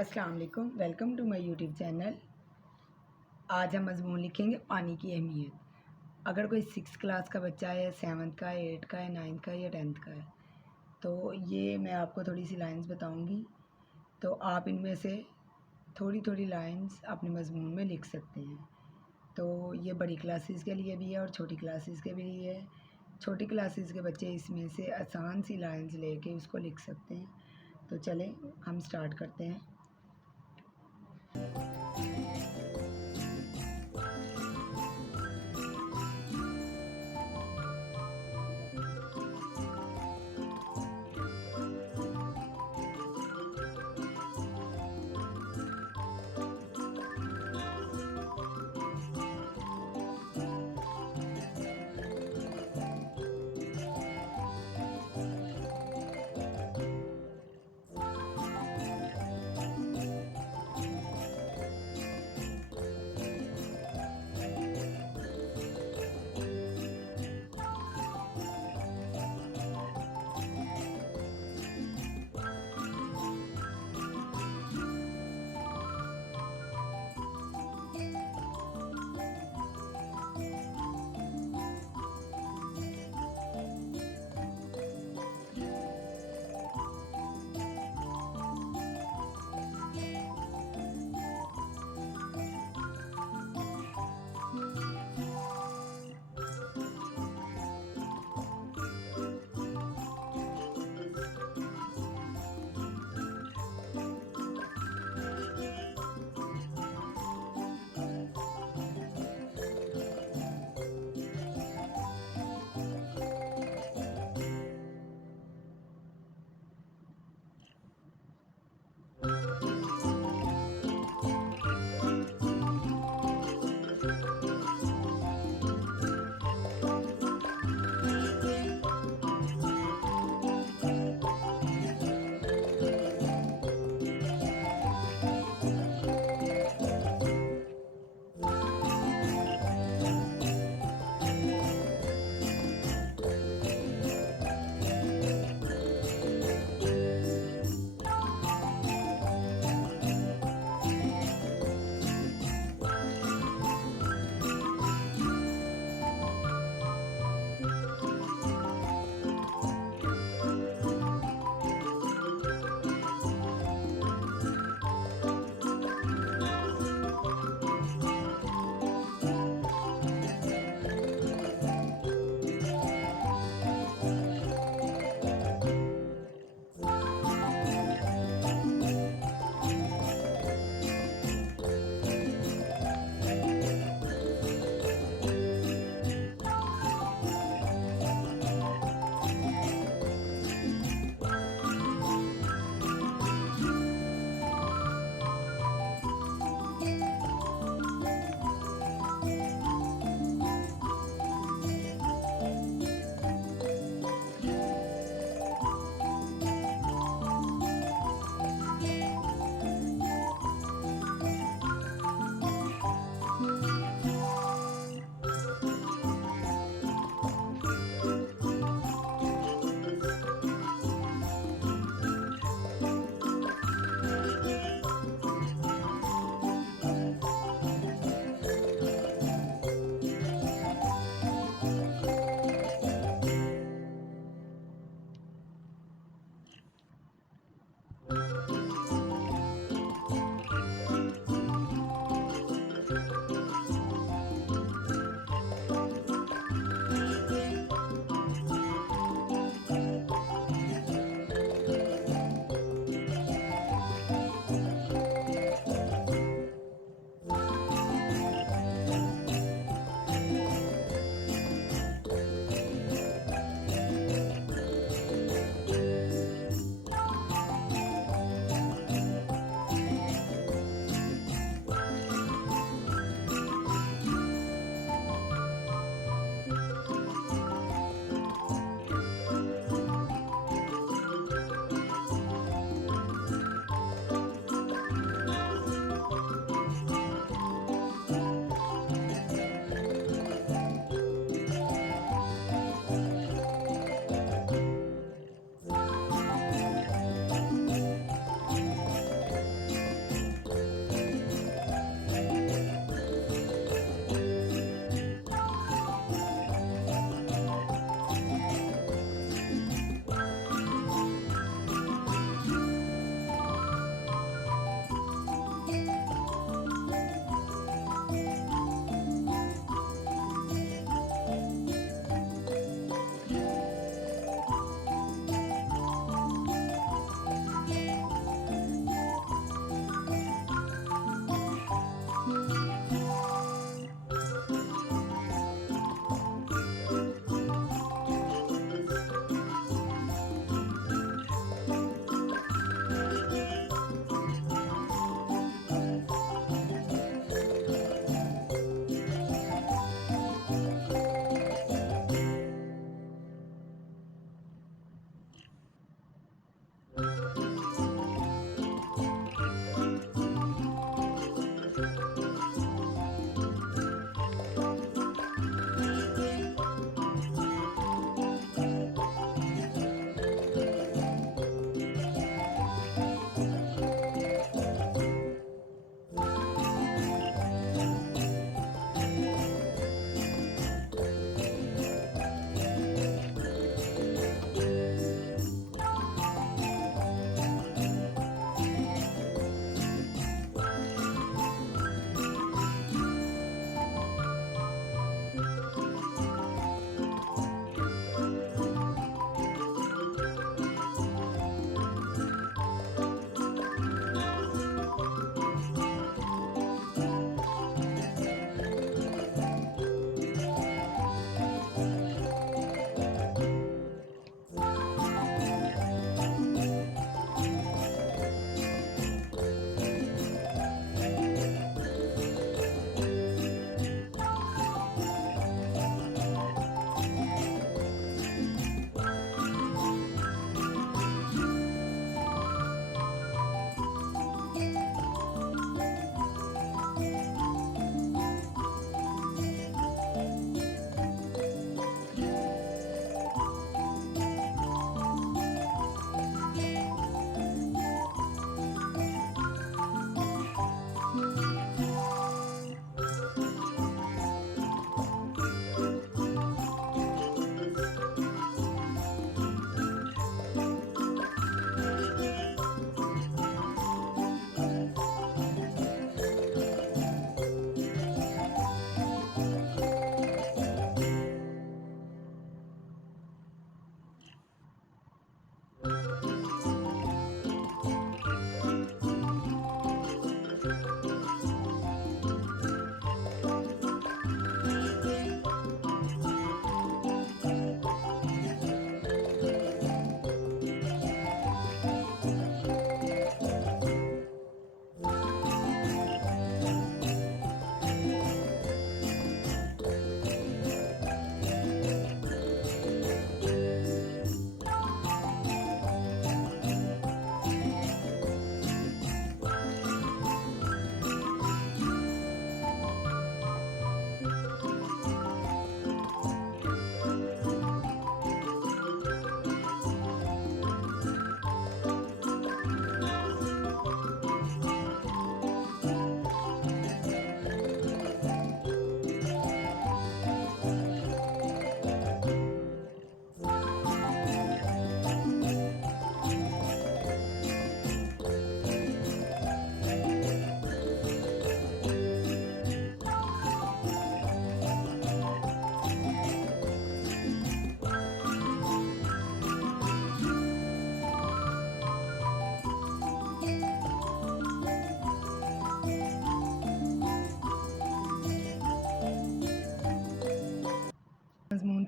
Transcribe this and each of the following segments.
अस्सलाम वालेकुम, welcome to my YouTube channel. आज हम मज़मून लिखेंगे पानी की अहमियत। अगर कोई 6 क्लास का बच्चा है, 7th का है, 8th का है, 9th का है या 10th का है, तो ये मैं आपको थोड़ी सी लाइंस बताऊंगी, तो आप इनमें से थोड़ी थोड़ी लाइंस अपने मज़मून में लिख सकते हैं। तो ये बड़ी क्लासेस के लिए भी है और छोटी क्लासेस के भी लिए है। छोटी क्लासेस के बच्चे इसमें से आसान सी लाइंस लेके उसको लिख सकते हैं। तो चलें हम स्टार्ट करते हैं।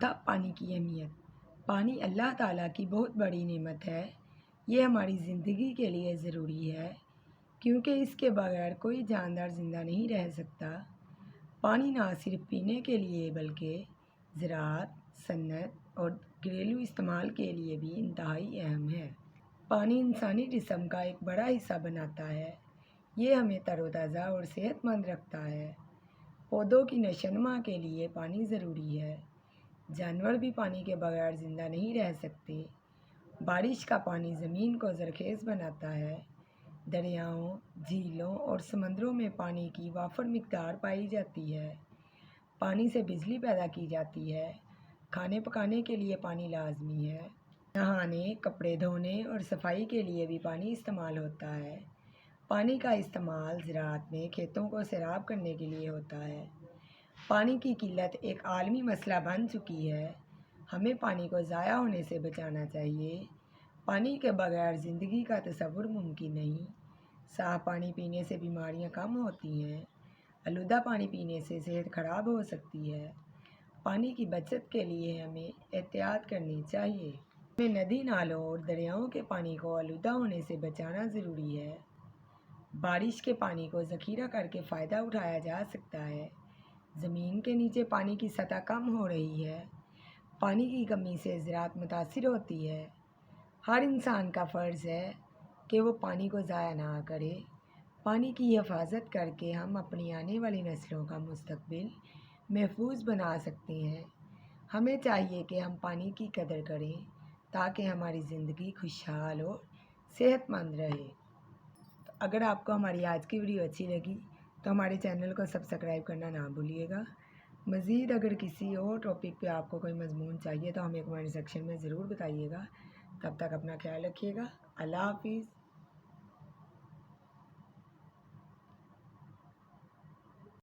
था पानी की अहमियत। पानी अल्लाह ताला की बहुत बड़ी नेमत है। ये हमारी ज़िंदगी के लिए ज़रूरी है क्योंकि इसके बगैर कोई जानदार ज़िंदा नहीं रह सकता। पानी ना सिर्फ पीने के लिए बल्कि ज़राअत, सन्नत और घरेलू इस्तेमाल के लिए भी इंतहाई अहम है। पानी इंसानी जिस्म का एक बड़ा हिस्सा बनाता है। ये हमें तरोताज़ा और सेहतमंद रखता है। पौधों की नशोनुमा के लिए पानी ज़रूरी है। जानवर भी पानी के बगैर ज़िंदा नहीं रह सकते। बारिश का पानी ज़मीन को ज़रख़ेज़ बनाता है। दरियाओं, झीलों और समंदरों में पानी की वाफर मिक़दार पाई जाती है। पानी से बिजली पैदा की जाती है। खाने पकाने के लिए पानी लाजमी है। नहाने, कपड़े धोने और सफाई के लिए भी पानी इस्तेमाल होता है। पानी का इस्तेमाल ज़राअत में खेतों को सैराब करने के लिए होता है। पानी की किल्लत एक आलमी मसला बन चुकी है। हमें पानी को ज़ाया होने से बचाना चाहिए। पानी के बगैर ज़िंदगी का तसव्वुर मुमकिन नहीं। साफ़ पानी पीने से बीमारियां कम होती हैं। आलूदा पानी पीने से सेहत ख़राब हो सकती है। पानी की बचत के लिए हमें एहतियात करनी चाहिए। हमें नदी, नालों और दरियाओं के पानी को आलूदा होने से बचाना ज़रूरी है। बारिश के पानी को ज़ख़ीरा करके फ़ायदा उठाया जा सकता है। ज़मीन के नीचे पानी की सतह कम हो रही है। पानी की कमी से ज़राअत मुतासिर होती है। हर इंसान का फ़र्ज़ है कि वो पानी को ज़ाया ना करे। पानी की हिफाजत करके हम अपनी आने वाली नस्लों का मुस्तक़बिल महफूज बना सकते हैं। हमें चाहिए कि हम पानी की कदर करें ताकि हमारी ज़िंदगी खुशहाल और सेहतमंद रहे। अगर आपको हमारी आज की वीडियो अच्छी लगी तो हमारे चैनल को सब्सक्राइब करना ना भूलिएगा। मज़ीद अगर किसी और टॉपिक पे आपको कोई मज़मून चाहिए तो हमें कमेंट सेक्शन में ज़रूर बताइएगा। तब तक अपना ख्याल रखिएगा। अल्लाह हाफ़िज़।